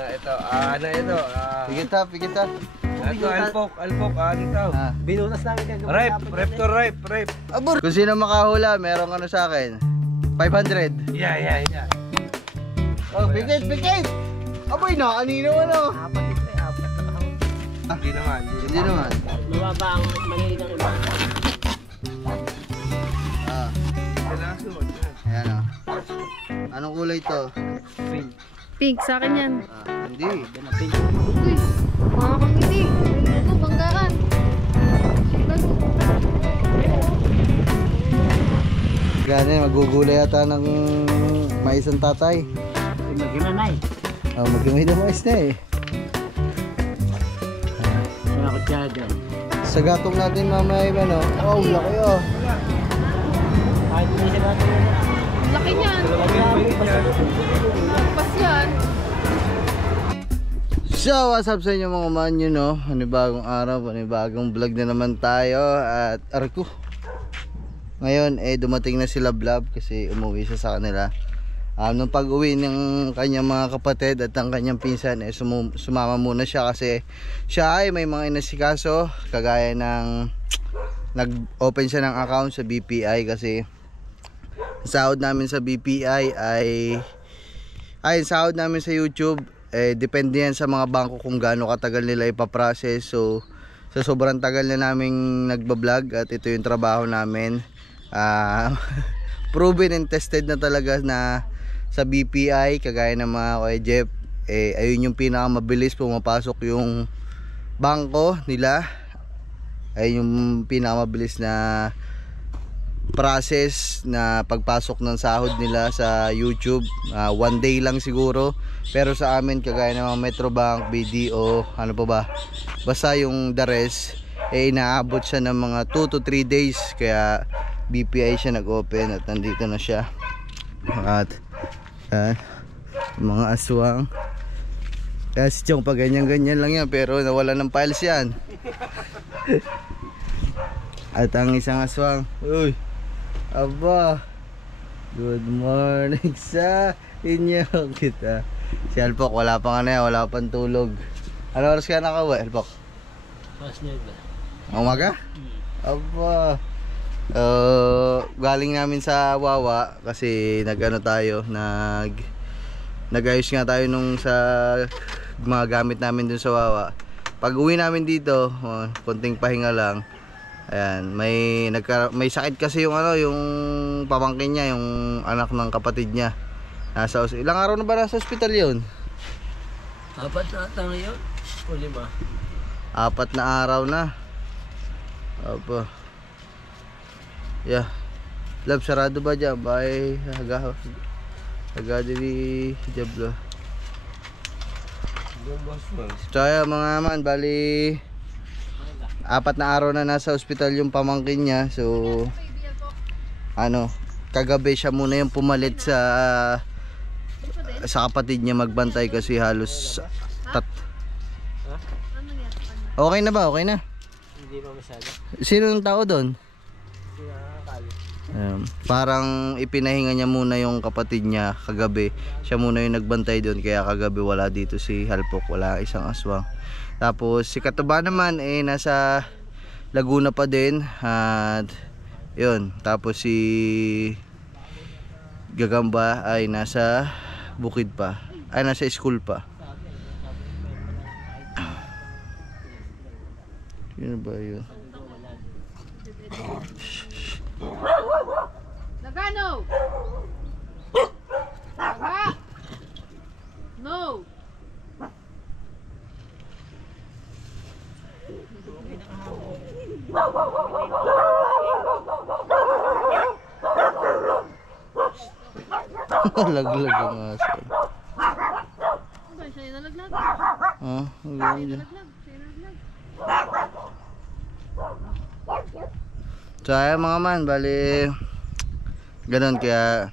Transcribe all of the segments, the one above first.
Ito, ano ito? Pigit ha. Ito, alpok, ano ito? Binunas namin kagabi. Ripe. Abur! Kung sino makahula, merong ano sa akin. 500. Yeah. Oh, pigit! Aboy na, kanino ano? Apat ito eh, apat na kahapon. Hindi naman. Mababa ang maliit ng iba. Ayan o. Anong kulay to? Pink, sa akin yan. Hindi. Uy, mga kangiti. Ito, banggaan. Gano'n, magugulay yata ng mais ang tatay. Maghimanay. Oh, magkamay na mais na eh. Malakot siya dyan. Sa gatong natin mamaya iba no? Oh, laki oh. Kahit hindi siya natin yun. Laki niyan. Pas yan. So, what's up sa inyo mga man yun no? Panibagong araw, panibagong vlog na naman tayo. At arko, ngayon dumating na sila Blab kasi umuwi siya sa kanila. Nung pag uwi ng kanyang mga kapatid at ang kanyang pinsan sumama muna siya kasi siya ay may mga inasikaso, kagaya ng nag-open siya ng account sa BPI kasi sahod namin sa BPI ay sahod namin sa YouTube depende yan sa mga bangko kung gaano katagal nila ipaprocess. So sa sobrang tagal na naming nagbablog at ito yung trabaho namin, proven and tested na talaga na sa BPI, kagaya ng mga Kuya Jeff, ayun yung pinakamabilis pumapasok yung bangko nila. Ayun yung pinakamabilis na process na pagpasok ng sahod nila sa YouTube. 1 day lang siguro. Pero sa amin, kagaya ng mga Metrobank, BDO, ano pa ba, basta yung the rest, inaabot siya ng mga 2 to 3 days. Kaya BPI siya nag-open at nandito na siya. At mga aswang. Kaya si Chong pa ganyan lang yan, pero nawala ng files yan. At ang isang aswang, uy, aba, good morning sa inyo kita. Si Alpok wala pa nga na yan, wala pang tulog. Ano oras ka nakawa, Alpok? Mas niya ba? Umaga? Aba, galing namin sa Wawa kasi nag-ayos nga tayo nung sa mga gamit namin dun sa Wawa. Pag uwi namin dito, konting pahinga lang. Ayan, may sakit kasi yung yung pamangkin niya, yung anak ng kapatid niya. Ilang araw na ba nasa ospital yun? 4 na ata ngayon? O 5? 4 na araw na. Apa. Yeah. Lab, sarado ba dyan? Bye. Dili Jablo. Kaya mga man, bali 4 na araw na nasa ospital yung pamangkin niya. So kagabi siya muna yung pumalit sa kapatid niya magbantay kasi halos Okay na ba? Okay na? Hindi pa masyado. Sino yung tao doon? Parang ipinahinga niya muna yung kapatid niya kagabi. Siya muna yung nagbantay doon, kaya kagabi wala dito si Halpok, wala isang aswang. Tapos si Katuba naman nasa Laguna pa din. At yun, tapos si Gagamba ay nasa bukid pa, ay nasa school pa. Yun ba yun? Nagano? Naga? No. Laglag ang aso. Siya yung nalaglag. So ayan mga man, bali ganun, kaya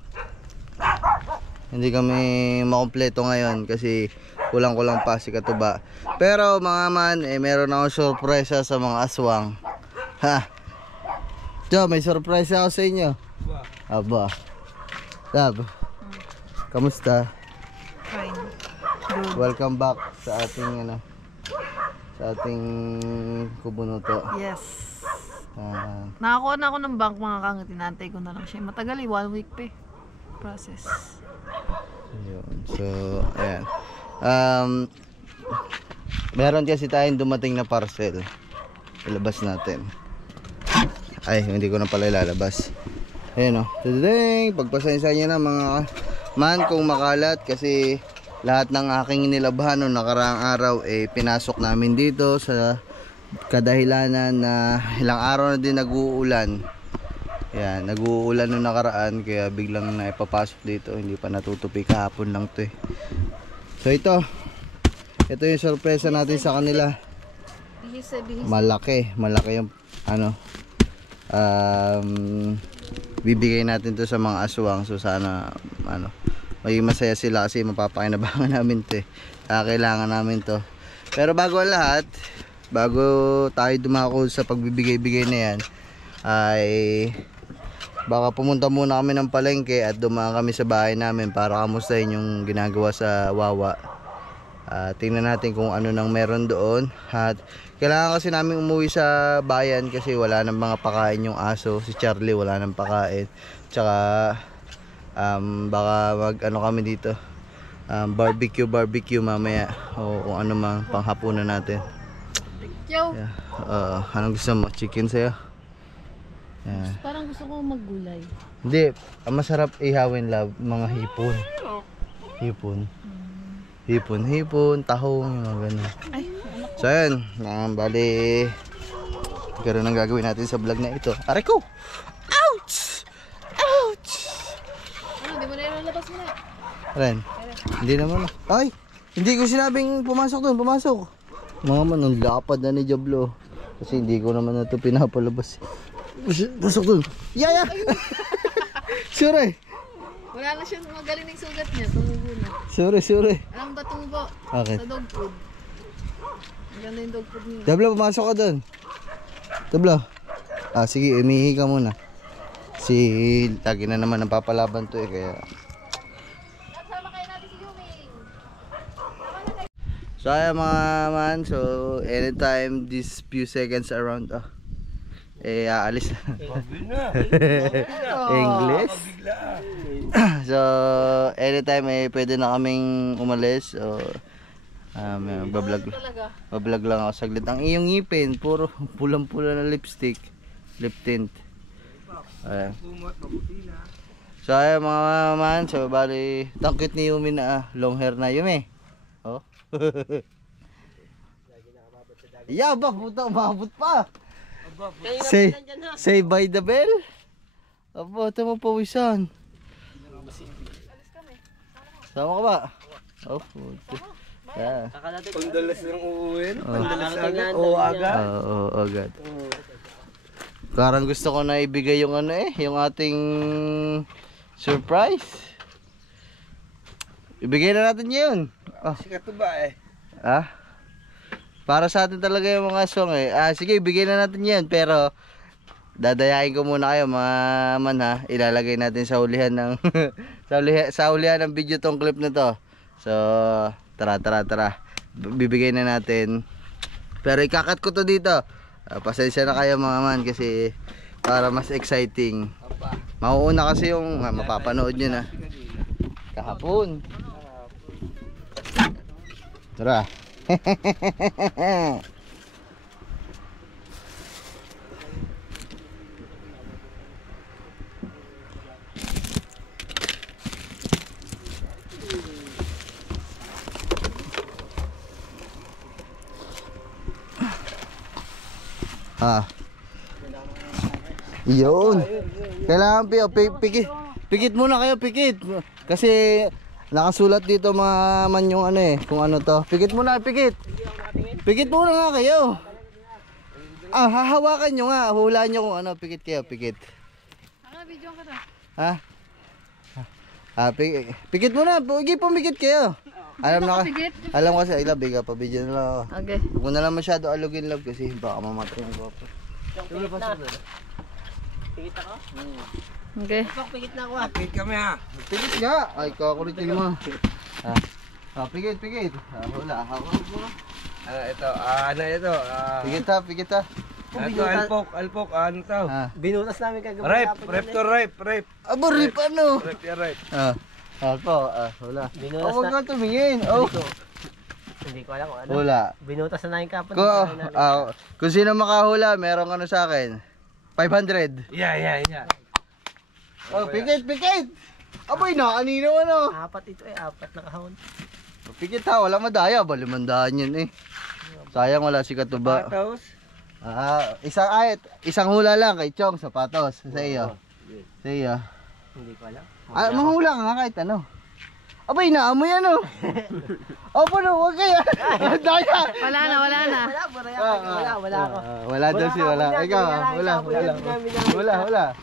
hindi kami makumpleto ngayon kasi kulang-kulang pa si Katuba. Pero mga man, meron akong sorpresa sa mga aswang. Jo, may sorpresa ako sa inyo. Aba. Lab, kamusta? Fine. Welcome back sa ating ano, sa ating kubunuto. Yes. Ah, Nakakuha na ako ng bank mga kangit. Tinantay ko na lang siya. Matagal 1 week pa process. yun. So, ayan. Meron kasi tayong dumating na parcel. Ilabas natin. Ay, hindi ko na pala ilalabas. Ayan o. Tududing! Pagpasensya niyo na mga man kung makalat kasi lahat ng aking nilabhan noong nakaraang araw pinasok namin dito sa kadahilanan na ilang araw na din nag-uulan. Yan, nag-uulan noong nakaraan kaya biglang naipapasok dito. Hindi pa natutupi, kahapon lang to So ito yung sorpresa natin sa kanila. Malaki yung ano, bibigay natin to sa mga aswang. So sana ano, maging masaya sila kasi mapapakinabangan namin to kailangan namin to. Pero bago ang lahat, bago tayo dumako sa pagbibigay-bigay na yan, ay baka pumunta muna kami ng palengke at dumaan kami sa bahay namin para kamustahin yung ginagawa sa Wawa. Tingnan natin kung ano nang meron doon. At kailangan kasi namin umuwi sa bayan kasi wala nang mga pakain yung aso. Si Charlie wala nang pakain. Tsaka baka mag ano kami dito, barbecue mamaya o kung ano mang panghapunan natin. Yo! Yeah. Anong gusto mo? Chicken sa'yo? Yeah. Parang gusto ko maggulay. Hindi, ang masarap ihawin love, mga hipon, tahong, yung mga ganun. So ayan, bali gano'n ang gagawin natin sa vlog na ito. Aray ko! Ouch! Ouch! Ano, di mo na ilalabas mo na. Ren, hindi naman. Ay! Hindi ko sinabing pumasok doon, pumasok. Mga man, ang lapad na ni Diablo. Kasi hindi ko naman na ito pinapalabas. Pasok doon. Yaya! Sure! Wala na siya magaling ng sugat niya. Tumubo na. Sure. Alam ba tumubo? Okay. Sa dog food. Maganda yung dog food niya. Diablo, pumasok ka doon. Diablo. Sige, umihi ka muna. Lagi na naman ang papalaban to kaya. Sama kayo natin si Yuming. So ayan mga man, so anytime this few seconds around aalis na. English. So anytime pwede na kaming umalis. So bablog lang ako saglit. Ang iyong ngipin puro pulang-pula na lipstick, lip tint. Ayan. So ayan mga man, so bali tangkit ni Yumi na long hair na Yumi. Oh. Yaba, puta, umabot pa. Say by the bell. Aba, ito mo pawisan. Sama ka ba? Oh, puta. Yeah. Pandalas ng uuwin. Pandalas agad. Oo, agad. Oo, agad. Parang gusto ko na ibigay yung ano yung ating surprise. Ibigay na natin yun. Sikat to ba Para sa atin talaga yung mga aswang sige, ibigay na natin yan. Pero dadayain ko muna kayo mga man ha. Ilalagay natin sa hulihan ng sa hulihan ng video tong clip na to. So tara. Bibigay na natin. Pero ikakat ko to dito. Pasensya na kayo mga man kasi para mas exciting. Mauuna kasi yung mapapanood nyo na kahapon. Tara. Yun. Kailangan pikit muna kayo, pikit. Kasi nakasulat dito mga man yung kung ano to. Pikit muna, pikit. Pikit muna nga kayo. Hahawakan nyo nga. Hulaan nyo kung ano, pikit kayo, pikit. Video ka na. Pikit muna, pumikit kayo. Alam ko kasi, biga pa video na lang ako. Okay. Huwag mo na lang masyado alugin love kasi baka mamatay ang guwapo. Pikit ako? Okay. Pikit na ako Pikit kami ha. Pikit nga. Ay, kakulitin mo. Pigit. Hula. Hawak mo. Ito, ano ito? Pigit ha. Ito, alpok, ano to? Binutas namin kagabi. Rep. Abo, rip ano? Rep, yan, rep. Ako, hula. Binutas Huwag na. kang tumingin. Hindi ko alam kung ano. Hula. Binutas na namin kapon. Kung sino makahula, merong ano sa akin. 500. Yeah. Pigit. Aboy na, kanino ano? Apat ito apat na kahon. Pigit ha, wala madaya. Balimandaan yun eh. Sayang wala si Katuba. Patos. Isang hula lang kay Chong, sapatos. Sa iyo. Sa iyo. Hindi ko alam. Manghula ka nga kahit ano. Abay, naamoy ano. Opo no, huwag kaya. Daya. Wala na. Wala ako. Wala daw si wala. Ikaw, wala.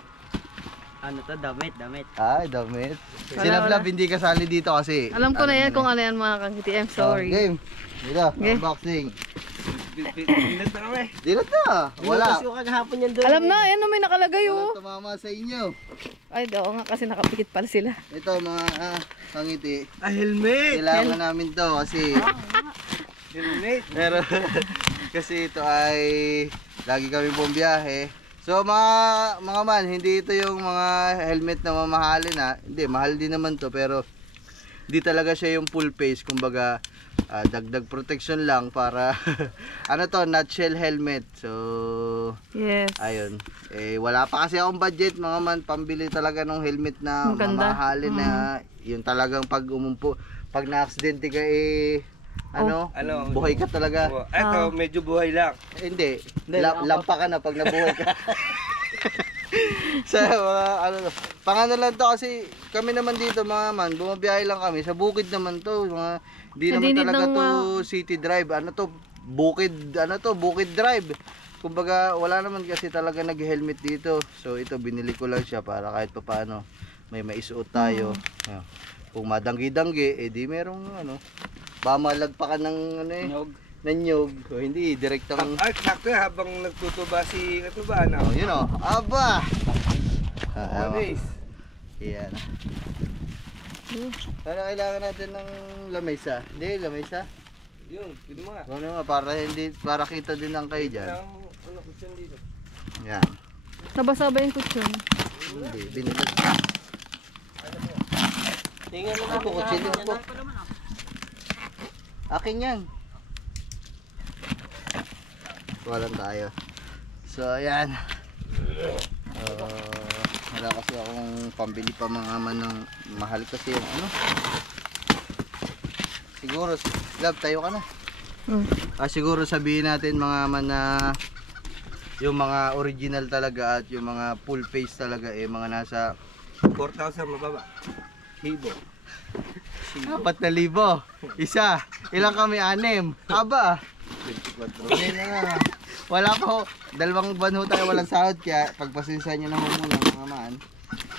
Ano to? Damit. Ay, damit. Sila Blab hindi kasali dito kasi. Alam ko na yan kung ano yan mga kangiti. I'm sorry. Game. Dito, Okay. unboxing. Pilit na kami. Dito na. Wala. Binutas yung kagahapon yan doon. Alam na, yan may nakalagay Wala oh. tumama sa inyo. Ay, oo nga kasi nakapikit pala sila. Ito mga kangiti. Helmet. Kailangan namin to kasi Helmet. pero kasi ito ay lagi kami bumiyahe. So mga man, hindi ito yung mga helmet na mamahalin ha. Hindi, mahal din naman to pero hindi talaga siya yung full face. Kumbaga dagdag protection lang para ano to, nutshell helmet. So Yes. ayun. Wala pa kasi akong budget mga man pambili talaga ng helmet na Maganda. mamahalin na yun talagang pag umumpo, pag na-aksidente ka ano, buhay ka talaga. Ito, medyo buhay lang. Hindi, lampa ka na pag nabuhay ka. Sa mga pangano lang to kasi kami naman dito mga man, bumabiyahe lang kami sa bukid naman to, mga di naman Hindi talaga ng to city drive. Ano to, bukid drive. Kumbaga wala naman kasi talaga nag-helmet dito. So ito binili ko lang siya para kahit papaano may maisuot tayo. Kung madanggi-danggi, di merong ano, ba malagpakan ng ano ng nyog. O hindi, direktang Ay, sakto habang nagtutuba si Katuba, ano? yun o. Aba! Nice. Yan. Ano kailangan natin ng lamesa? Hindi, lamesa. Yun, pwede mo nga. Ano nga, para kita din ang kayo dyan. Ano kusyon dito? Yan. Nabasa ba yung kutsyon? Hindi, binili. Tingnan mo Ako, kutsilyo po. Akin yan. Walang tayo. So, ayan. Wala kasi akong pambili pa mga man ng mahal kasi yung ano. Siguro, Love, tayo ka na. Siguro sabihin natin mga man na yung mga original talaga at yung mga full face talaga mga nasa 4,000 mababa. Hibo. 4,000. Isa. Ilang kami? 6. Aba. 24. Wala pa ho. 2 buwan ho tayo walang sahod kaya pagpasensya nyo na ho muna mga man.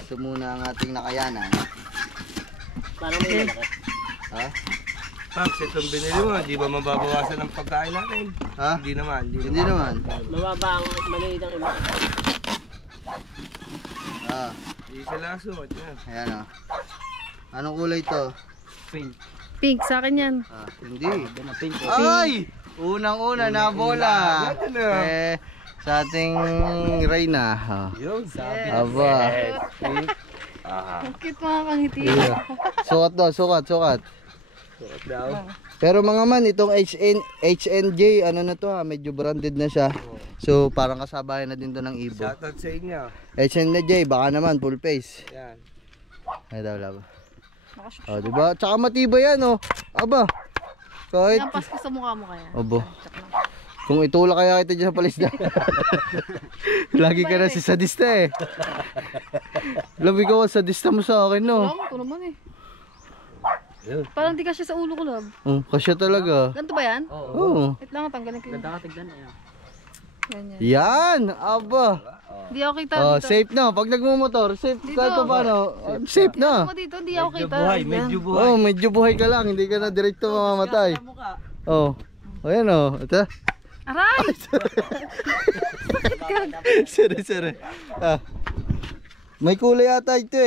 Ito muna ang ating nakayanan. Parang may malaki. Ha? Paps, itong binili mo, di ba mababawasan ang pagkain natin? Ha? Hindi naman. Hindi naman. Mababa ang maliit ang iba. Isa lang suot yan. Ayan o. Anong kulay to? Pink, sa akin yan. Hindi. Ay! Unang-una na bola. Sa ating Reyna. Yun, sabi. Aba. Ang cute mga kangiti. Sukat daw, sukat. Suot daw. Pero mga man, itong HNJ, ano na to medyo branded na siya. So parang kasabayan na din to ng Ibo. Shoutout sa inyo. HNJ, baka naman full face. Yan. Ay daw labo. Diba? Tsaka matibay yan Aba. Kahit Lampas ko sa mukha mo kaya. Obo. Kung itulak kaya kita dyan sa palisda. Lagi ka na si sadista Labi ko sadista mo sa akin Alam ko naman Parang di ka siya sa ulo ko, love. Kasya talaga. Ganito ba yan? Oo. Wait lang, tanggalin ko yun. Ganda ka, tignan na yan. Ganyan. Yan! Aba! Di ako kita dito. Safe na. Pag nagmumotor, safe Dito. kahit pa paano. Safe na. Ako dito, di ako kita. Medyo buhay. Medyo buhay ka lang. Hindi ka na direkto mamamatay. Ayan Ito. Aray! Sorry. May kulay ata ito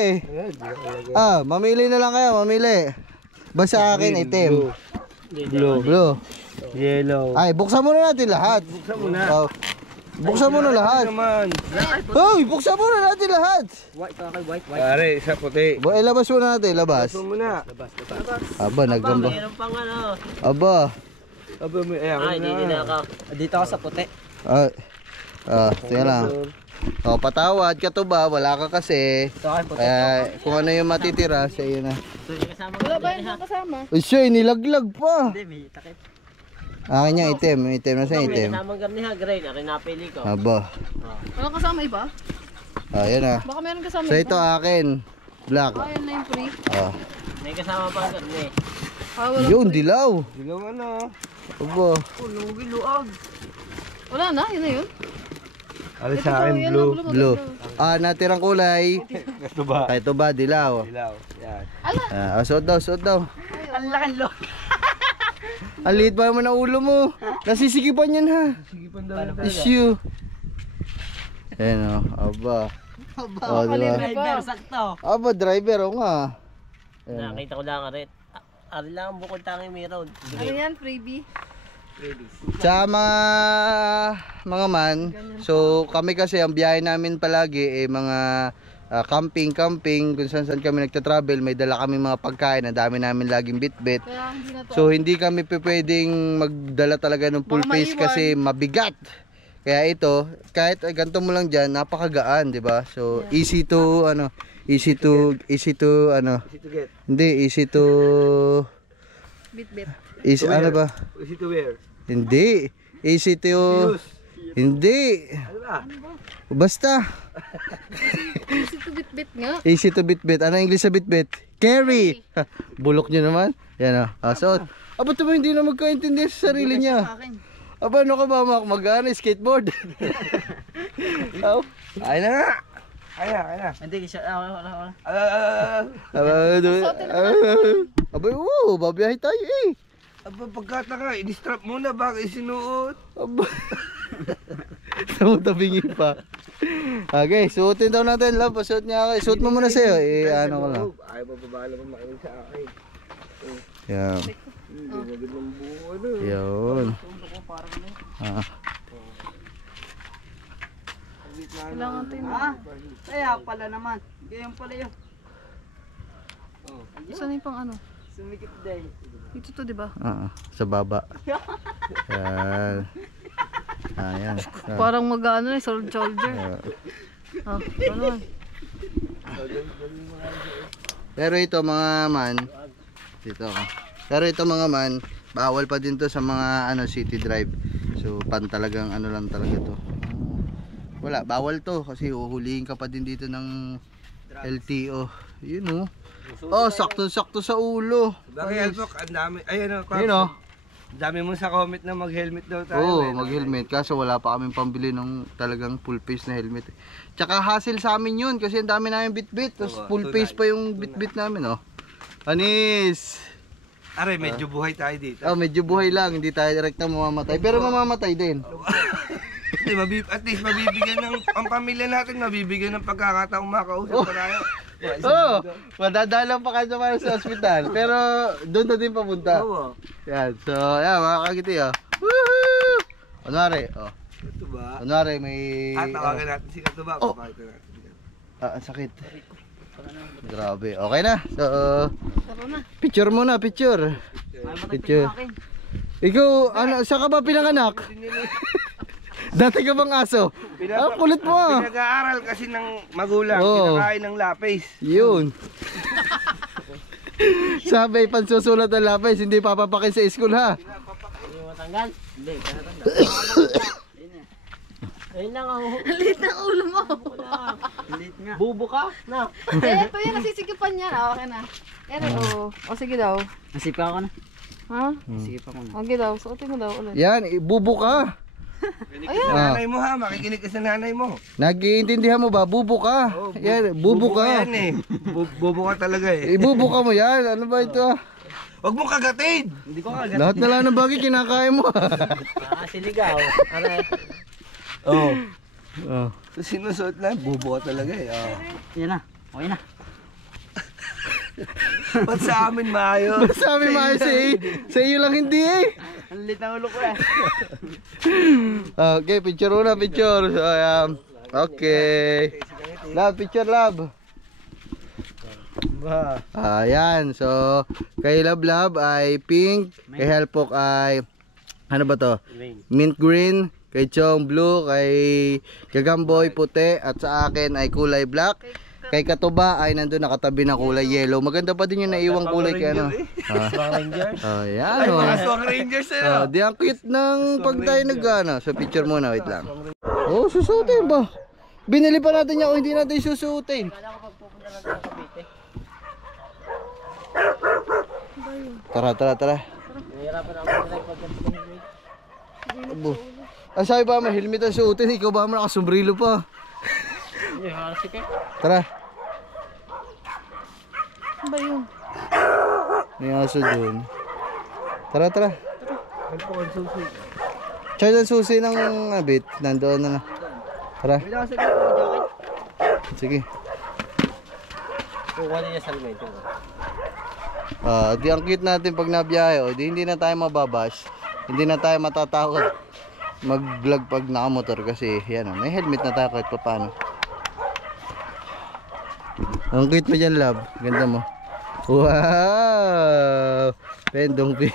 mamili na lang kayo, mamili. Basta akin itim. Blue. Yellow. Ay, buksan muna natin lahat. Buksan mo na. Oh. Buksan mo na lahat. Naman. Hoy, buksan mo na natin lahat. Pare, isa puti. Labas muna natin, labas. Buksan mo na. Aba, naggamba. Meron pang ano. Aba. Aba, may ayan. Ay, hindi na ako. Dito ako sa puti. Tingnan lang. Oh, patawad ka to ba? Wala ka kasi. Ito ako puti. Kaya kung ano yung matitira, sa iyo na. Wala ba yung kasama? Uy, siya, inilaglag pa. Hindi, may takip. Akin niya, itim. Itim na siya, May itim. kasamang garniha, green. Ako yung napili ko. Aba. Walang kasama iba? Ayan na. Baka meron kasama So iba? ito akin. Black. Ayun na yung free. Oh. May kasama pang garni. Wala. Yun, dilaw. Dilaw ano. Aba. Wala na, yun na yun. Ano sa akin, blue. Blue. Natirang kulay. Ito ba? Ito ba, dilaw. Dilaw. Yan. Suot daw, suot daw. Ang laking lo. Ang liit ba naman ang ulo mo? Nasisikipan yan ha. Sigipan daw. Issue. Ayan o, aba. O, diba? Driver, sakto. Aba, driver, o nga. Ayan. Nakita ko lang rin. Ari lang ang bukod tanging meron. Ano yan, freebie? Sa mga man, so kami kasi ang biyahe namin palagi mga camping kung saan kami nagta-travel, may dala kami mga pagkain, ang dami namin laging bitbit. Kaya hindi na to. So hindi kami pwedeng magdala talaga ng full Baka face maiwan. kasi mabigat. Kaya ito, kahit ganito mo lang diyan, napakagaan, 'di ba? So easy to Easy to get. hindi easy to Bit-bit. easy ano ba? Easy to wear. Hindi. Easy to Use. hindi. Ano ba? Basta. Easy to bit-bit nga. Easy to bitbit. Ano ang English sa bitbit? Carry. Bulok nyo naman. Yan o. Suot. Aba ito ba hindi na magkaintindi sa sarili niya? Aba ano ka ba skateboard? Oh. Ay na nga. Ay na. Hindi, siya. Wala. Aba babiyahe tayo eh. Aba, pagkataka, i-distrap muna, bakit isinuot? Aba. Sa tabingin pa. Okay, suotin daw natin. Love, pasuot niya ako. Suot mo muna sa'yo. Ano ko lang. Ay, bababala mo makinig sa akin. Yan. Magandang buo, ano. Yun. Kailangan tayo na. Kaya pala naman. Ganyan pala yun. Saan yung pang ano? Sumikip din. Dito to, di ba? Sa baba. Yan. Ayan. Parang mag-ano na, soldier. Ano? Pero ito mga man, dito ako. Pero ito mga man, bawal pa din to sa mga city drive. So talagang lang talaga to. Wala, bawal to kasi uhulihin ka pa din dito ng LTO. Yun sakto-sakto sa ulo. Bakit, Alpok, ang dami, ayun o, Yun dami mo sa comment na mag-helmet daw tayo. Oo, mag-helmet. Kaso wala pa kaming pambili ng talagang full face na helmet. Tsaka hassle sa amin yun kasi ang dami namin bitbit. Tapos full face pa yung bitbit namin, Anis! Aray, medyo buhay tayo dito. Medyo buhay lang. Hindi tayo direct na mamamatay. Pero mamamatay din. At least mabibigyan ng, ang pamilya natin, mabibigyan ng pagkakataong makausap pa tayo. Madadala pa kayo naman sa ospital. Pero doon na din papunta. Oo. Yan. So, yan mga kagiti. Woohoo! Kunwari, Ito ba? Kunwari may... Tawagan natin si Katuba. Papakita natin. ang sakit. Grabe. Okay na. So, Taro na. picture muna, picture. Picture. Ikaw, saan ka ba pinanganak? Dati ka bang aso? Kulit mo Pinag-aaral kasi ng magulang, pinakain ng lapis. Yun. Sabi, pansusulat ng lapis, hindi papapakin sa school ha. Hindi mo tanggal? Hindi, kaya tanggal. Ayun lang ako. Liit ng ulo mo. Bubo ka? Na. Ito yung nasisikipan niya. Okay na. Sige daw. Nasipa ko na. Ha? Nasipa ko na. Okay daw. Suotin mo daw ulit. Yan, bubo ka. Sa nanay mo ha, makikinig ka sa nanay mo. Nag-iintindihan mo ba? Bubo ka. Yan, bubo ka. Yan eh. Bubo ka talaga eh. Ibubo ka mo yan. Ano ba ito? Huwag mong kagatin! Hindi ko agad. Lahat na lang ng bagay kinakain mo. Siligaw. Aray. Oh. So sinusuot lang, bubo ka talaga eh. Yan na. Okay na. Ba't sa amin maayos? Sabi mo sa iyo lang hindi eh. Ang lit ng ulo ko eh. Okay, picture una, picture. So, okay. Love, picture love. Ayan, so kay Love ay pink, kay Helpok ay ano ba to? Mint green, kay Chong blue, kay Gagamboy puti, at sa akin ay kulay black. Kay Katuba ay nandun nakatabi na kulay yellow. Maganda pa din yung naiwang kulay kay ano. Ayan. Ay, mga Swang Rangers eh. Di ang cute ng pag tayo nag-ano. So picture muna, wait lang. Oh, susuotin ba? Binili pa natin yan kung hindi natin susuotin. Tara. Abo. Ang sabi ba, may helmet ang suotin, ikaw ba mo nakasombrilo pa? Tara. Ano ba yun? May aso dun. Tara. Charge ang susi ng bit. Nandoon na. Tara. Sige. Di ang cute natin pag nabiyahe. Di hindi na tayo mababash. Hindi na tayo matatakot mag-vlog pag nakamotor kasi yan, may helmet na tayo kahit pa paano. Ang cute mo dyan, love. Ganda mo. Wow! Pendong piece.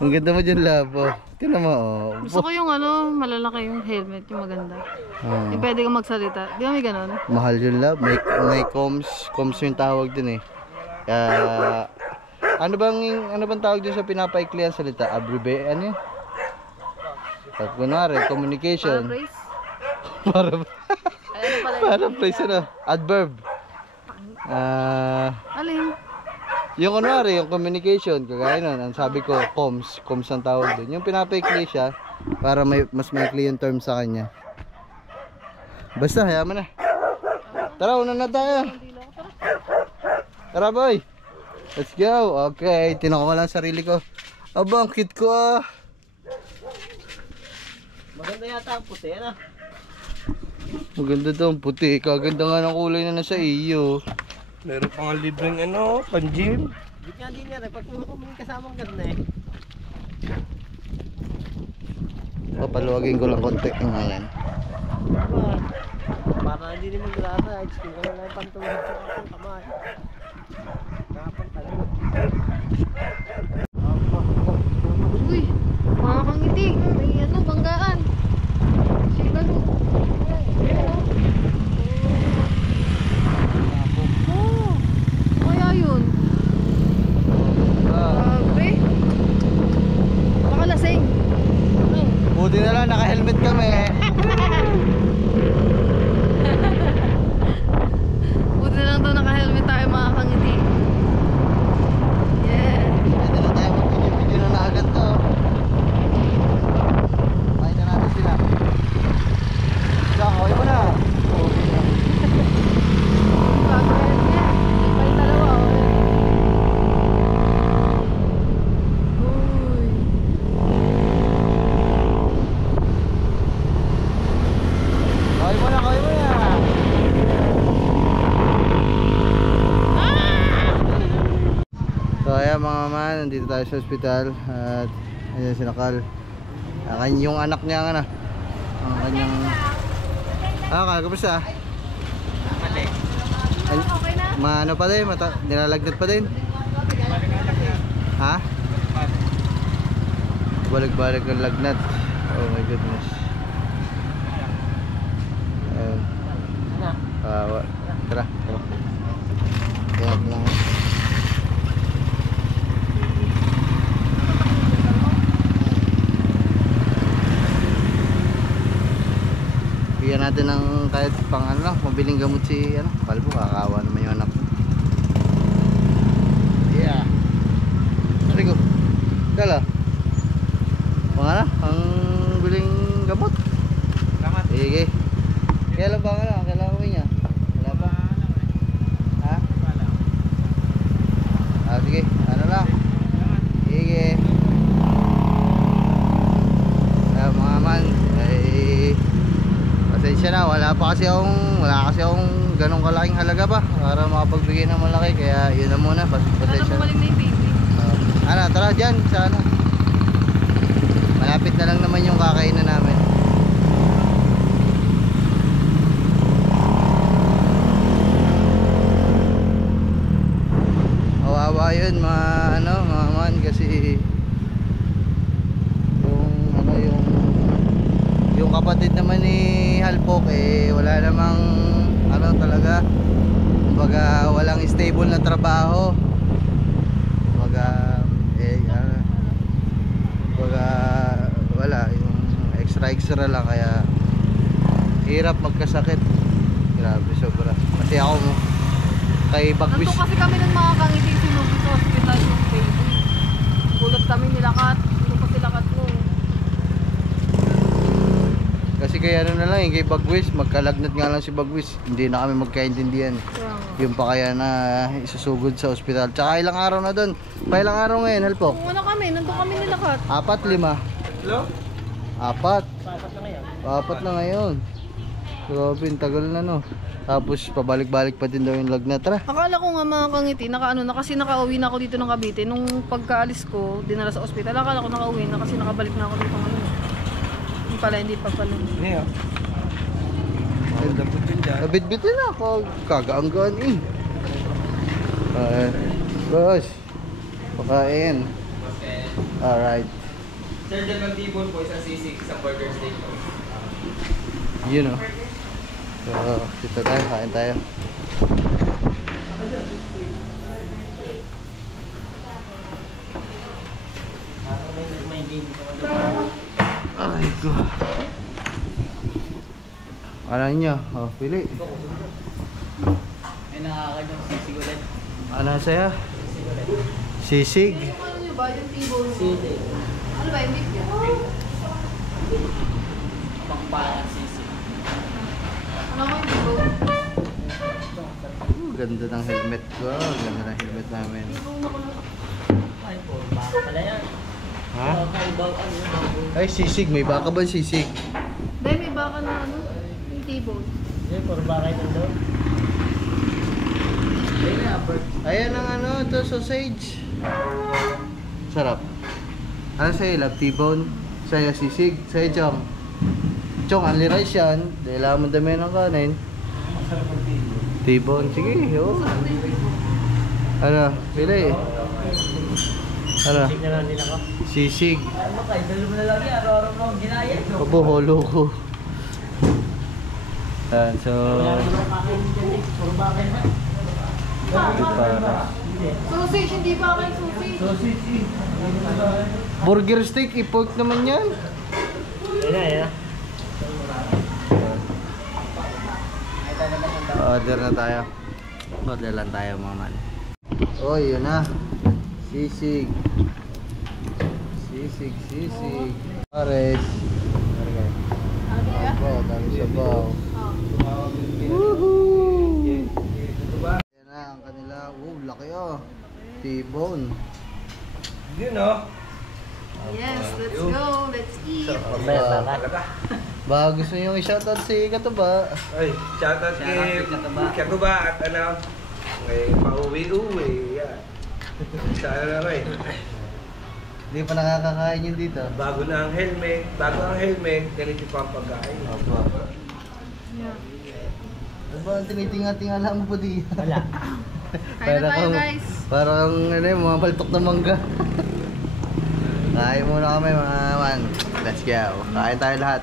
Ang ganda mo dyan, love. Oh. Tignan mo. Oh. Gusto ko yung malalaki yung helmet, yung maganda. Yung pwede kang magsalita. Di ba may ganon? Mahal yun, love. May comms yung tawag dun eh. Ano bang tawag dun sa pinapaiklihan salita? Abbreviate, ano yun? At kunwari, communication. Paraphrase ano? Adverb. Alin? Yung kunwari, yung communication, kagaya nun, ang sabi ko, comms ang tawag dun. Yung pinapaikli siya, para mas maikli yung term sa kanya. Basta, hayaan mo na. Tara, una na tayo. Tara, boy. Let's go. Okay, tinako ko lang sarili ko. Aba, ang cute ko ah. Maganda yata ang puti, ano? Maganda daw ang puti. Kaganda nga ng kulay na nasa iyo. Meron pa nga libreng pan-gym. Hindi nga rin. Pag puno ko may kasamang ganda eh. Papaluwagin ko lang konti. Ngayon. Para hindi rin mag-rata. Ice cream ko lang ang pantulad sa akong kamay. Uy, makakangiti. May banggaan. Sino no? Oh, kaya yun. Grabe. Baka lasing. Buti na lang, naka-helmet kami. Buti na lang daw naka-helmet tayo makakangiti. Yeah. Pwede na tayo mag-video na agad to. Pakita natin sila. Kaway mo na. Gagawin niya. May dalawa. Uy. Kaway mo na. So ayan mga man, nandito tayo sa ospital at ayan si Nakal. Yung anak niya ang kanyang kamusta? Okay na? Ano pa din? Nilalagnat pa din? Ha? Balik-balik ng lagnat. Oh my goodness. Tara. Kaya lang. Bigyan natin ng kahit pang mabiling gamot si Palbo, kakawa naman yung anak mo. Yeah. Sorry ko. Kala. Pang biling gamot. Salamat. Sige. Kailan ba kailangan ko niya? Wala pa. Ha? Sige. Ano lang? Sige. Mga man, pasensya na, wala kasi akong ganong kalaking halaga pa para makapagbigay ng malaki, kaya yun na muna. Sana Pasensya. bumalik na yung baby. Ano, tara dyan, sana. Malapit na lang naman yung kakainan namin. Kawawa yun mga mga man, kasi yung kapatid naman ni Halpok wala namang talaga, kumbaga walang stable na trabaho, kumbaga wala yung extra lang, kaya hirap magkasakit, grabe sobra. Kasi ako kay Bagwis, Nandun kasi kami ng mga kangiti sinubi sa hospital yung baby. Gulat kami nilakat. Doon pa silakat mo. kasi kaya na lang kay Bagwis, magkalagnat nga lang si Bagwis, hindi na kami magkaintindihan. Kaya nga. Yung pa kaya na isusugod sa ospital. Tsaka ilang araw na doon? Pa ilang araw ngayon, Halpok? Kung ano kami, nandun kami nilakat. 4, 5? Hello? 4 na ngayon. Grabe, tagal na no. Tapos pabalik-balik pa din daw yung lagnat. Tara. Akala ko nga mga kangiti, nakaano na kasi nakauwi na ako dito ng Cavite. Nung pagkaalis ko, dinala sa ospital. Akala ko nakauwi na kasi nakabalik na ako dito ngayon. Hindi pala, hindi pa pala. Hindi ah. Dapat yun dyan. Nabitbitin na ako. Kagaanggaan boss. Pakain. Alright. Sir, dalawang tibon po, isang sisig, isang burger steak po. Yun o. So, dito tayo. Kain tayo. Ay ko. Ano nyo? Oh, pili. May nakakanyang sisig ulit. Ano sa'yo? Sisig. Ano nyo ba yung table? Sisig. Ano ba, hindi ko? Pangpangan sisig. Ano ko yung table? Ganda ng helmet ko. Ganda ng helmet namin. Ay po, baka pala yan. Ha? Baka ibang ano, bago. Ay, sisig. May baka ba sisig? Dahil may baka na ano, yung table. Hindi, puro baka ito doon. Ayun na, upper. Ayan ang ano, ito sausage. Sarap. Ano sa'yo, love? T-bone? Sa'yo, sisig? Sa'yo, Chong? Chong, only rice yan. Dahil alam mo dami ng kanin. T-bone. Sige, oo. Ano? Pili. Ano? Sisig na lang din ako. Sisig. Ay mo kayo, dalo mo na lang yan. Araw-araw mo ang ginaya. Abo, holo ko. Ayan, so... Wala rin mo kakain dyan eh. Puro baka yan. Para. Sausage, hindi ba kayo sausage? Burger steak, i-pork naman yan. Ayun na, ayun na. Order na tayo. Order lang tayo mga man. Oh, yun na. Sisig. Sisig. Pares. Sabaw, dami sabaw. Woohoo! Yan na ang kanila. Laki oh. T-bone. Yun oh. Yes, let's go. Let's eat. Baka gusto nyo i-shoutout si Katuba. Ay, shoutout kay Katuba at ano, may pauwi-uwi. Yan. Sana na rin. Hindi pa nakakakain yun dito. Bago ang helmet, ganito pa ang pagkain. Opo. Yeah. Ano ba ang tinitinga-tingala mo po di? Wala. Kain na tayo, guys. Parang ano yung mga paltok na mangga. Kain muna kami mga man. Let's go. Kain tayo lahat.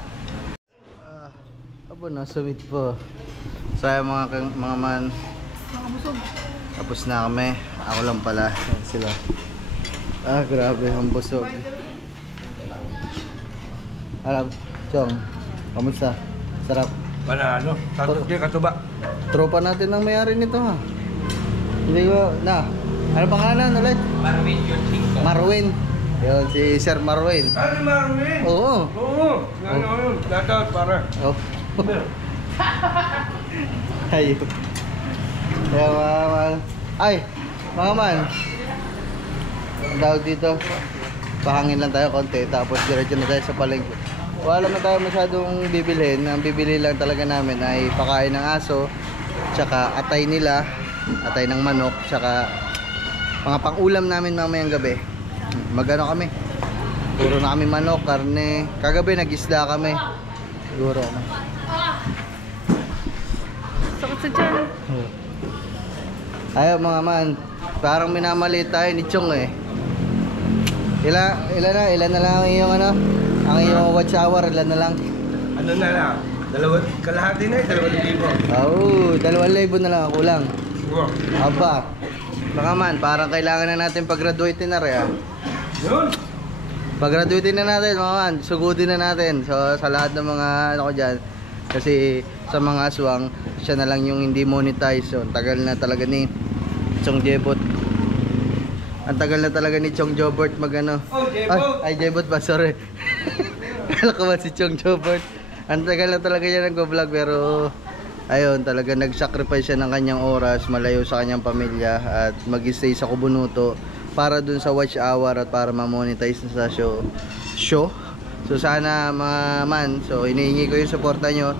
Abo na, sumit po. So ay mga man. Nakabusog. Tapos na kami. Ako lang pala. Ayan sila. Grabe, ang busog. Alam, Chong, kamusta? Sarap. Panalo. Shoutout kay Katuba. Tropa natin ang may-ari nito ha. Hindi ko, ano pangalan ulit? Marvin yung chico. Marwin. Yun, si Sir Marwin. Ano Marvin? Oo. Oo. Ano yun? Shoutout para. Oh. Ayun. Kaya mga man. Ay, mga man. Ang tawag dito. Pahangin lang tayo konti. Tapos diretso na tayo sa palengke. Wala naman tayo masyadong bibilhin. Ang bibili lang talaga namin ay pakain ng aso. tsaka atay nila, atay ng manok, tsaka mga pang-ulam namin mamayang gabi. Magano kami, puro na kami manok, karne. Kagabi nag-isla kami siguro ano. Sakit sa tiyan. Ayaw mga man, parang minamaliit tayo ni Chong eh. Ilan na lang ang iyong ano? Ang iyong watch hour, ilan na lang? Ano na lang? Kalahati na eh, 2,000. Oo, 2,000 na lang ang kulang. Wow. Aba, baka man, parang kailangan na natin pag-graduate na rin ah. Yun! Pag-graduate na natin mga man, sugutin na natin. So sa lahat ng mga ano ko dyan, kasi sa mga aswang, siya na lang yung hindi monetize. So tagal na talaga ni Chong Jebot. Ang tagal na talaga ni Chong Jobert magano. Oh, Jebot! Ay Jebot ba, sorry. Kala ko ba si Chong Jobert. Ang tagal na talaga niya nag-vlog, pero ayun, talaga nag-sacrifice siya ng kanyang oras, malayo sa kanyang pamilya at mag-stay sa Kubunuto para dun sa watch hour at para ma-monetize na sa show. So sana mga man, so hinihingi ko yung suporta nyo.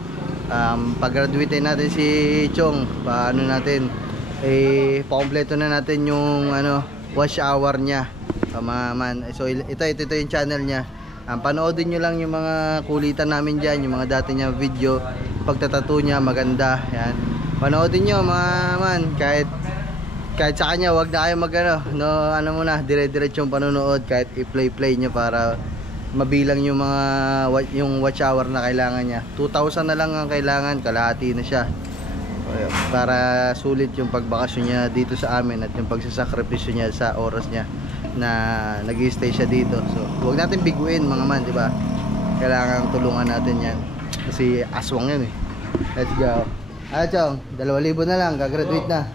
Pag-graduate natin si Chong, paano natin pa-kompleto na natin yung ano, watch hour niya, mga man. So ito yung channel niya. Panoodin nyo lang yung mga kulitan namin dyan, yung mga dati niya video, pagtatato niya maganda, yan. Panoodin nyo mga man, kahit sa kanya wag na kayo ano muna, dire-diretso yung panonood, kahit i-play nyo para mabilang yung mga yung watch hour na kailangan niya. 2,000 na lang ang kailangan, kalahati na siya. Para sulit yung pagbakasyon niya dito sa amin at yung pagsasakripisyo niya sa oras niya na nag-i-stay siya dito. So, huwag natin biguin mga man, di ba? Kailangan tulungan natin 'yan. Kasi aswang 'yan eh. Let's go. Chong, 2,000 na lang, gagraduate na.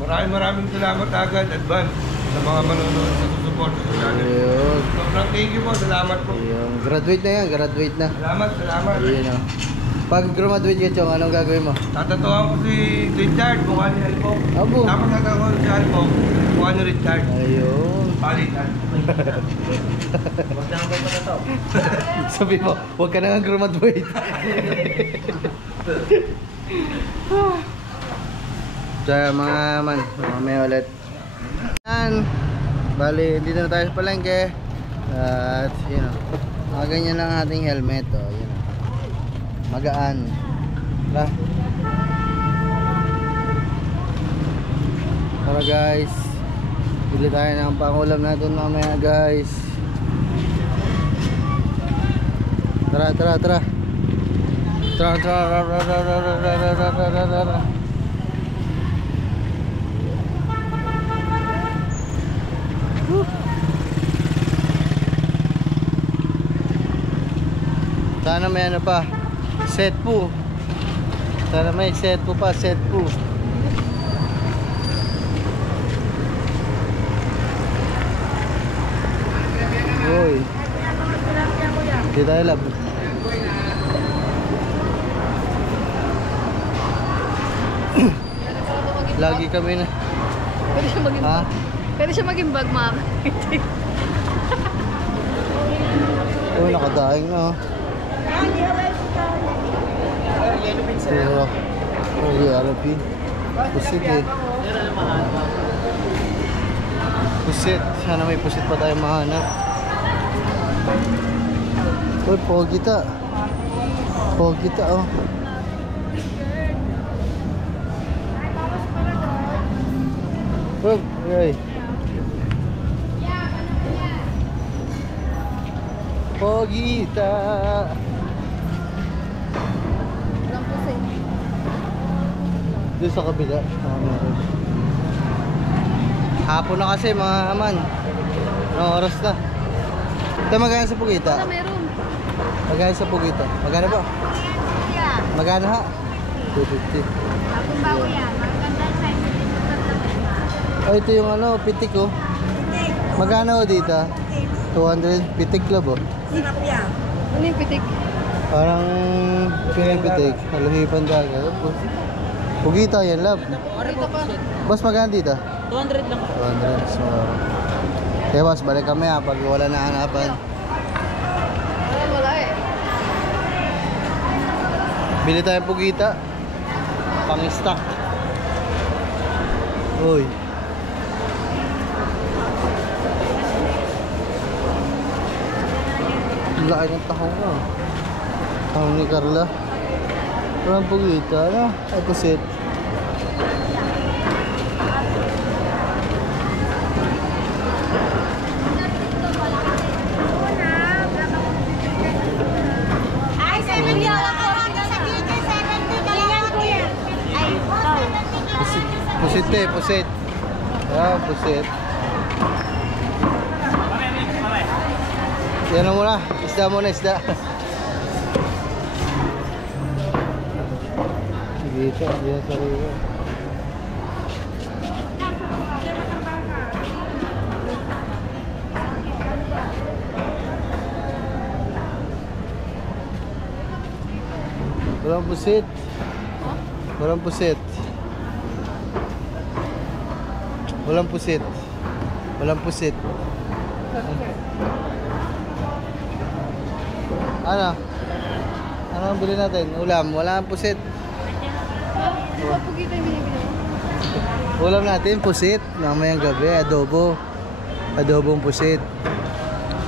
Maraming salamat agad, advance, sa mga manonood sa susuporta sa channel. Ayun. Sobrang thank you po, salamat po. Ayun, graduate na yan, graduate na. Salamat. Ayun o. Pag graduate ka, Chong, anong gagawin mo? Tatatuhan ko si Richard, mukha ni Alpo. Abo. Tapos tatatuhan ko si Alpo, mukha ni Richard. Ayun. Palitan. Sabi mo, huwag ka na nga graduate. So mga man, mamaya ulit. Yan. Bali, dito na tayo sa palengke. At yun o, mga ganyan lang ating helmet o. Yun o, magaan. Tara. Tara guys, bili tayo ng pangulam natin mamaya guys. Tara. Tara. Sana may ano pa, set po. Sana may set po pa, set po. Uy. Hindi tayo lab. Lagi kami na. Pwede siya maging Ha? Pwede siya maging bag mark. Oh, nakadaing na. Oh, reality. Pusit eh. Pusit. Sana may pusit pa tayo mahanap. Uy, pogi ta. Pogi ta oh. Uy. Pogi ta. Doon sa kabila. Hapon na kasi mga aman. Anong oras na? Ito magkano sa Pugita? Wala, meron. Magkano sa Pugita? Magkano ba? Magkano ha? 250. Akong bago yan. Maganda size. Oh, ito yung ano, pitik oh. Magkano oh dito? 200 pitik club oh. Sinap yan. Ano yung pitik? Parang pinipitik. Haluhipan dagat. Pugita yan lab. Dito pa. Boss, magkano dito? 200 lang. 200. So, okay boss, balik kami ha pag wala na hanapan. Wala eh. Bili tayong pugita. Pang-stock. Uy. Ang laki ng tahong ko. Tahong ni Carla. Walang pugita, ano? Ay, pusit. Ay, 70 ako. Sa kitchen, 70 kailangan ko yan. Ay, Pusit eh, pusit. Ah, pusit. Yan na muna. Isda muna, isda. Dito, yan sa riwa. Walang pusit. Walang pusit. Walang pusit. Walang pusit. Ano? Ano ang bilhin natin? Ulam. Walang pusit. Diba pugita yung binibili mo? Ulam natin, pusit. Mamayang gabi, adobo. Adobong pusit.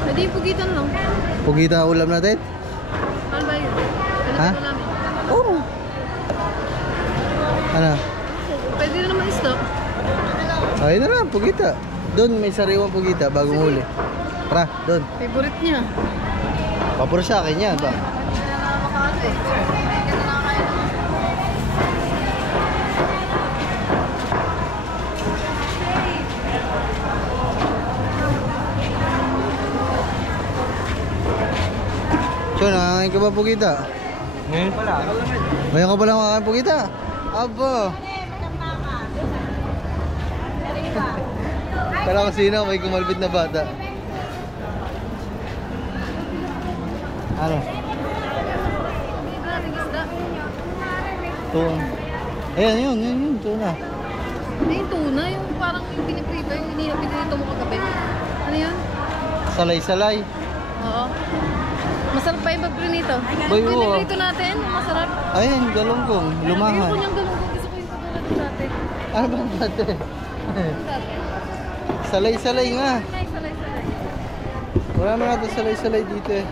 Pwede yung pugita na lang. Pugita ang ulam natin? Ano ba yun? Ha? Ano namin? Oo. Ano? Pwede na naman isda. Ayun na lang, pugita. Doon may sariwang pugita, bagong huli. Tara, doon. Favorite niya. Papuro sa akin yan ba? So, nakakain ka ba pugita? Ngayon pala. Ngayon ka ba lang makakain pugita? Aba! Kala ko sino, may kumalbit na bata. Ano? Tuna. Ayan, yun, tuna. Ano yung tuna? Yung parang yung piniprito, yung pinipinito mo kagabi. Ano yun? Salay-salay. Oo. Masarap pa yung pagprinito. Boy, Yung oo. piniprito natin, masarap. Ayun, galunggong, Ayoko lumahan. niyang galunggong. Gusto ko yung katulad ng dati. Ano ba ang dati? Yung dati. Salay-salay nga. Ay, salay-salay. Wala na natin salay-salay dito eh.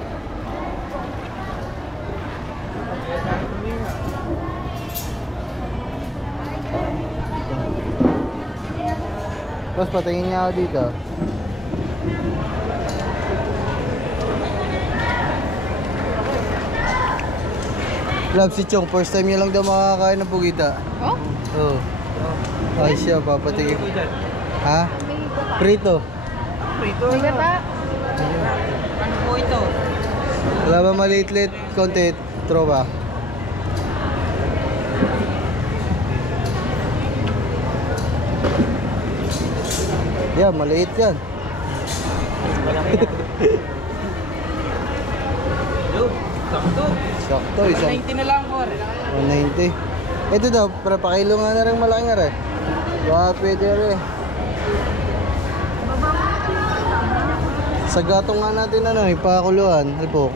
Boss, patingin niya ako dito. Love si Chong, first time niya lang daw makakain ng pugita. Oh? Oo. Ay siya, papatingin. Ha? May gata. Prito. May gata. Ano po ito? Wala ba maliit-liit konti? Tropa. Yan, maliit yan. Sakto. Sakto, isang 90 na lang po. 190. Ito daw, para pakilo nga na rin malaki nga rin. Baka pwede rin. Sa gatong nga natin ano, ipakuluan. Alpo.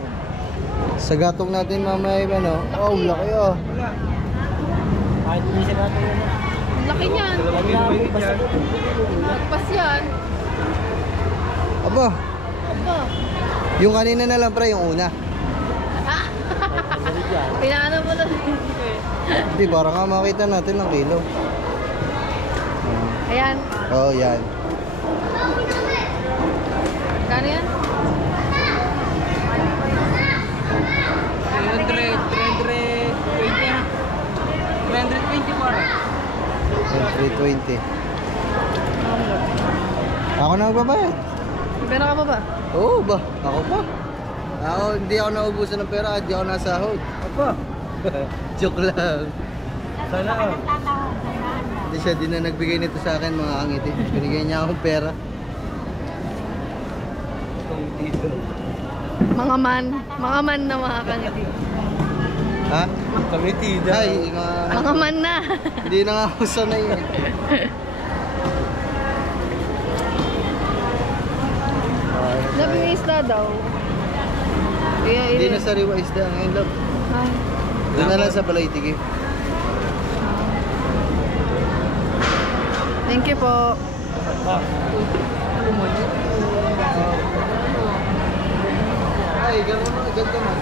Sa gatong natin mamaya ano. Oh, laki oh. Kahit hindi siya natin yun. Laki niyan. Lagpas yan. Aba, Aba. yung kanina na lang pre, yung una. Pinaano mo lang. Hindi, para nga makita natin ang kilo. Ayan. Oh, yan. Kano yan? 320 po. 320. Ako na magbabayad. May pera ka pa ba? Oo ba? Ako pa. Ako, hindi ako naubusan ng pera, hindi ako nasahod. Apa? Joke lang. Sana ah. Hindi siya din na nagbigay nito sa akin mga kangiti. Binigay niya akong pera. Mga man na mga kangiti. Ha? Kamitida. Ay, Mga man na. hindi na nga ako sanay eh. Sabi ng isda daw. Kaya Hindi na sariwa isda ngayon love. Ay. Doon na lang sa Balay Tigi. Thank you po. Ay, ganito mo.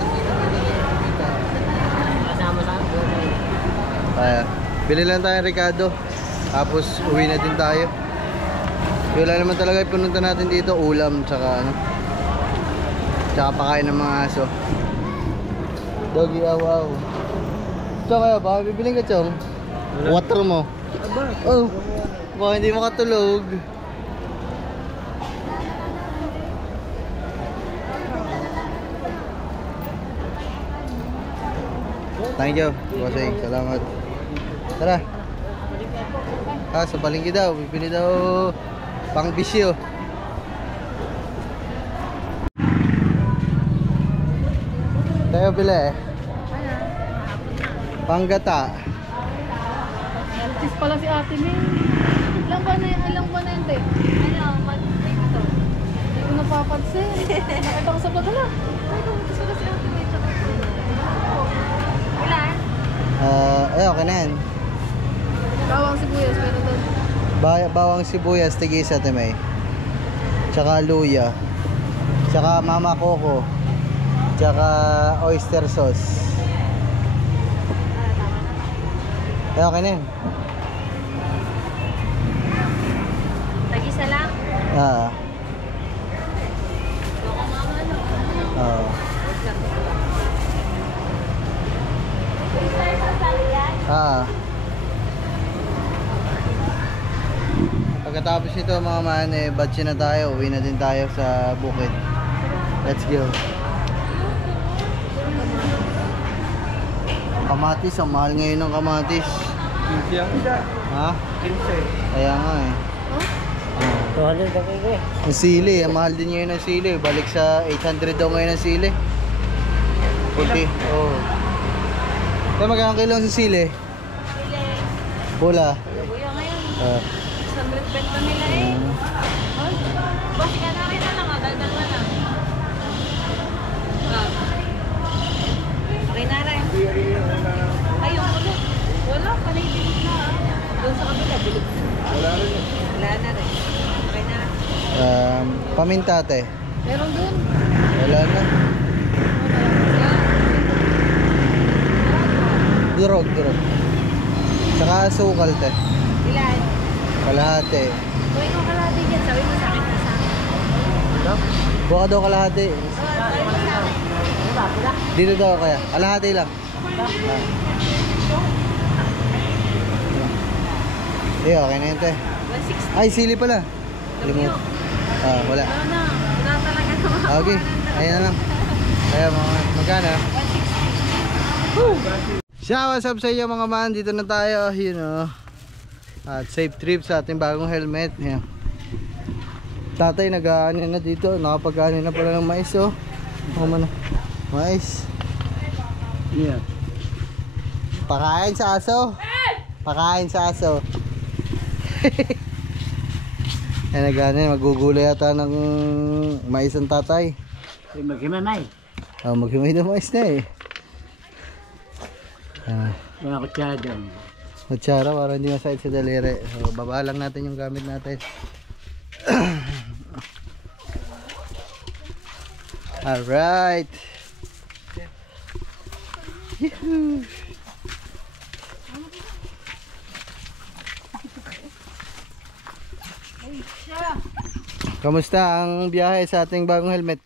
Bili lang tayo Ricardo. Tapos uwi na din tayo. Wala naman talaga ipununta natin dito. Ulam, tsaka ano. Tsaka pakain ng mga aso. Doggy, awaw. Chong, kaya baka bibiling ka, Chong? Water mo. Oh, baka hindi makatulog. Thank you, bossing. Salamat. Tara. Sa palengke daw. Bibili daw pang bisyo. Tayo pila Panggata. Artist pala si Ate May. Ilang ba na yun, te? Mag-take ito. Hindi ko napapansin. Nakita ko sa vlog na. Ay, artist pala si Ate May. Tsaka ilan? Ay, okay na yan. Bawang sibuyas, pero doon. Bawang sibuyas, tigis Ate May. Tsaka luya. Tsaka mama coco. Tsaka oyster sauce. Ay, okay na yan. Tag-isa lang? Pagkatapos nito mga man, batch na tayo. Uwi na din tayo sa bukid. Let's go. Kamatis, ang mahal ngayon ng kamatis. 15 ang isa. Ha? 15. Kaya nga eh. Tuhalin ba kayo? Ang sili, ang mahal din ngayon ng sili. Balik sa 800 daw ngayon ng sili. Okay. Oh. Kaya magkano kilo sa sili? Pula. Kuya ngayon. 100 nila eh. Boss, ka na rin na lang. Dagdag na lang. Okay na rin. Ayun, ulit. Wala, panay-bilog na. Doon sa kabila, bilog. Wala na rin. Okay na. Paminta te. Meron doon. Wala na. Durog. Tsaka asukal te. Ilan? Kalahati. Kuya ko kalahati dyan. Sabi mo sa akin na sa akin. Buka daw kalahati. Sabi mo sa akin. Dito daw kaya. Kalahati lang. Okay na yun te. 160. Ay, sili pala. Limot. Wala. Wala na. Wala talaga naman. Okay, ayan na lang. Kaya mga magkano? 160. Siya, what's up sa inyo mga man? Dito na tayo, you know. At safe trip sa ating bagong helmet. Yan. Tatay nag-aano na dito. Nakapag-aano na pala ng mais, oh. Na. Mais. Yeah. Pakain sa aso. Pakain sa aso. Yan, nag-aano, magugulay yata ng mais ang tatay. Maghimamay. Maghimay na mais na eh. Mga kutsada. Kutsara para hindi masakit sa daliri. So, baba lang natin yung gamit natin. Alright. Yehoo. Kamusta ang biyahe sa ating bagong helmet?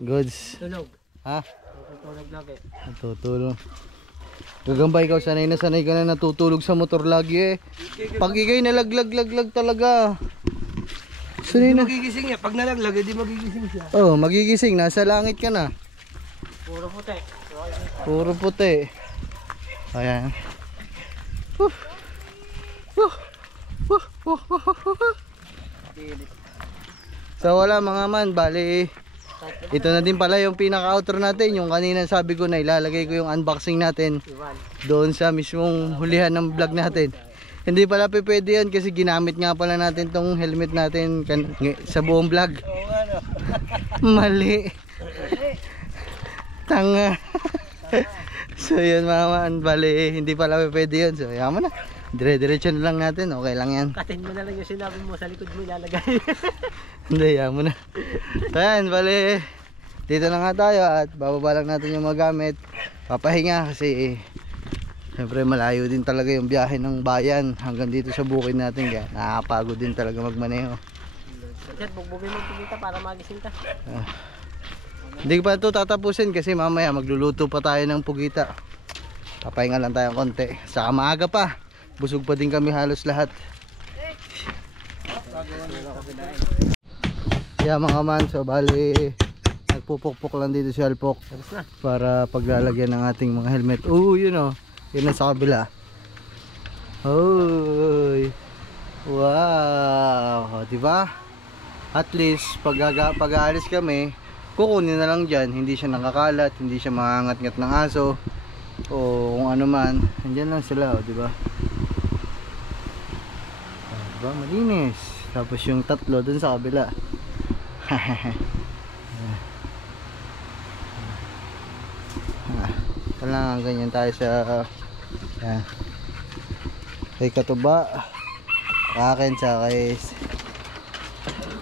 Goods. Tulog. Ha? Tulog lagi. Natutulog. Gagamba, ikaw sanay ka na natutulog sa motor lagi eh. Pag ikay nalaglag talaga. Sanay na. Magigising niya. Pag nalaglag, di magigising siya. Oh, magigising. Nasa langit ka na. Puro puti. Puro puti. Ayan. So wala mga man, bali ito na din pala yung pinaka-outro natin. Yung kanina sabi ko na ilalagay ko yung unboxing natin doon sa mismong hulihan ng vlog natin. Hindi pala pwede yan kasi ginamit nga pala natin tong helmet natin sa buong vlog. Mali. Tanga. So yun mga man, bali hindi pala pwede yun. So yaman na. Dire-diretso na lang natin, okay lang yan. Katin mo na lang yung sinabi mo, sa likod mo ilalagay. Hindi, yan mo na. So yan, bali, dito na nga tayo at bababa lang natin yung mga gamit. Papahinga kasi siyempre malayo din talaga yung biyahe ng bayan hanggang dito sa bukid natin, kaya nakakapagod din talaga magmaneho. Sir, bugbugin mo kumita para magising ka. Hindi pa ito tatapusin kasi mamaya magluluto pa tayo ng pugita. Papahinga lang tayo konti. Saka maaga pa, busog pa din kami halos lahat. Yeah mga man, so bali nagpupukpok lang dito si Alpok para paglalagyan ng ating mga helmet. Yun o, yun na sa kabila. Oy, wow, diba? At least pag aalis kami, kukunin na lang dyan, hindi siya nakakalat, hindi siya maangat-ngat ng aso o kung ano man, andyan lang sila, diba? Diba, malinis. Tapos yung tatlo dun sa kabila. Kailangan ganyan tayo sa kay Katuba, akin sa kay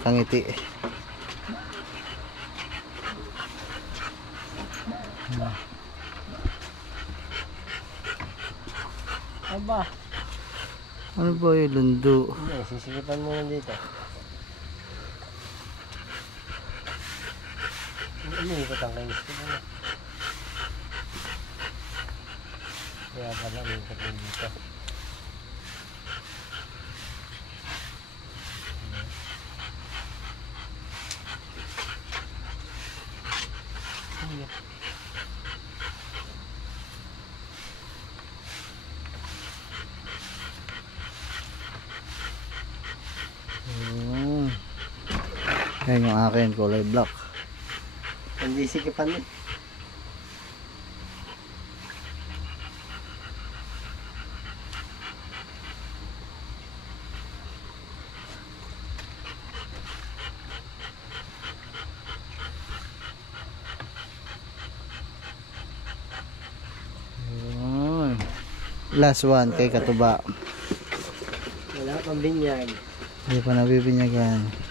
Kangiti. Aba, Ano ba yung lundo? hindi, sisikipan mo lang dito. Umiikot ang kainis ko na. Kaya pala umiikot lang dito. Yan yung akin, kulay black. Hindi sikipan mo. Last one kay Katuba. Wala pang binyag. Hindi pa nabibinyagan.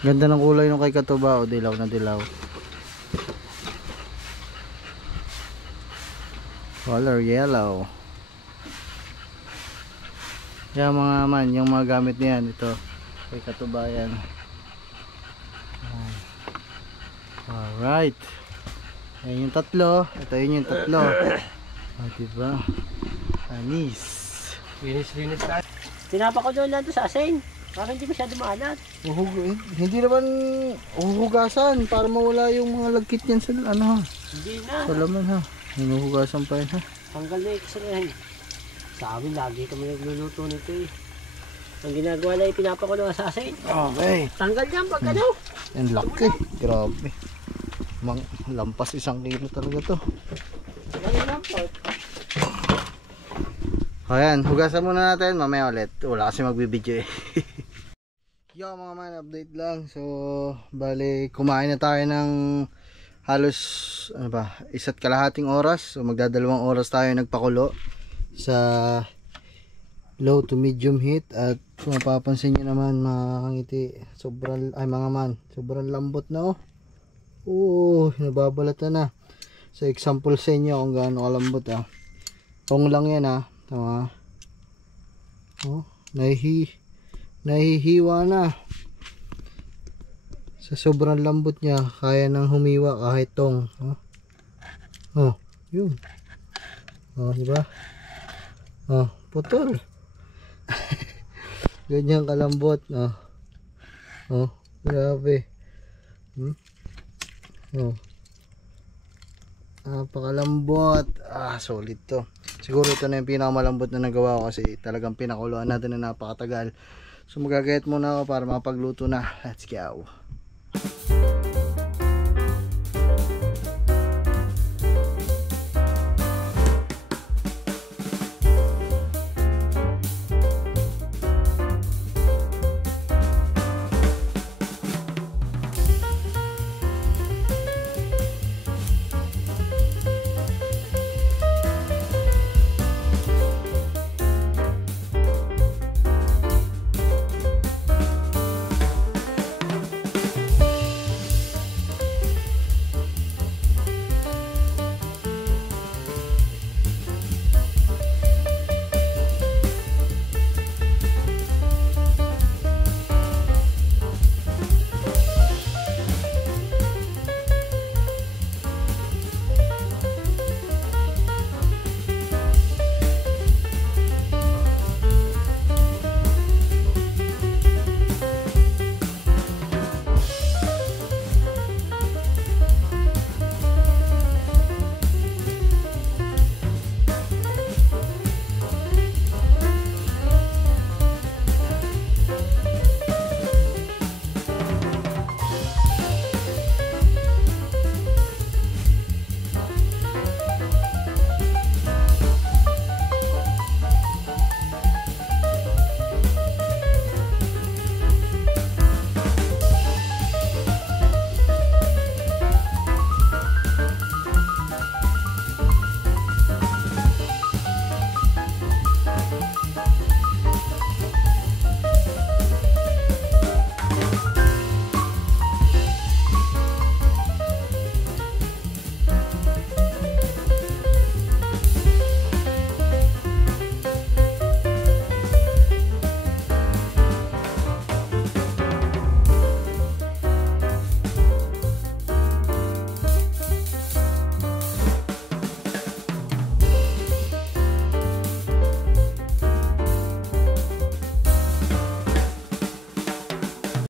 Ganda ng kulay nung kay Katuba, o dilaw na dilaw. Color yellow. Yan mga man, yung mga gamit niyan ito kay Katuba yan. Alright. Ayan yung tatlo. Ito yun yung tatlo. Diba? Anis. Linis tayo. Tinapa ko doon lang sa asin. Parang hindi masyado maalat. Hindi naman uhugasan para mawala yung mga lagkit yan sa ano ha. Hindi na. Sa laman ha. Hinuhugasan pa yun ha. Tanggal na kasi yan. Sa amin lagi kami nagluluto nito eh. Ang ginagawa na itinapa ko doon sa asin. Okay. Tanggal yan pag ano. Yan laki. Grabe. Lampas 1 kilo talaga to. Tanggal yan po. Ayan, hugasan muna natin, mamaya ulit. Wala kasi magbibideo eh. Yo mga man, update lang. So, bali, kumain na tayo ng halos, 1.5 oras. So, magdadalawang oras tayo nagpakulo sa low to medium heat. At kung mapapansin nyo naman mga Kangiti, sobrang lambot na oh. Nababalatan na. So, example sa inyo kung gaano kalambot Kung lang yan tama. Nahihiwa na. Sa sobrang lambot niya, kaya nang humiwa kahit tong. Yun. Diba? Putol. Ganyan kalambot. Grabe. Napakalambot. Solid to. Siguro ito na yung pinakamalambot na nagawa ko kasi talagang pinakuluan natin na napakatagal. So magagayat muna ako para mapagluto na. Let's go.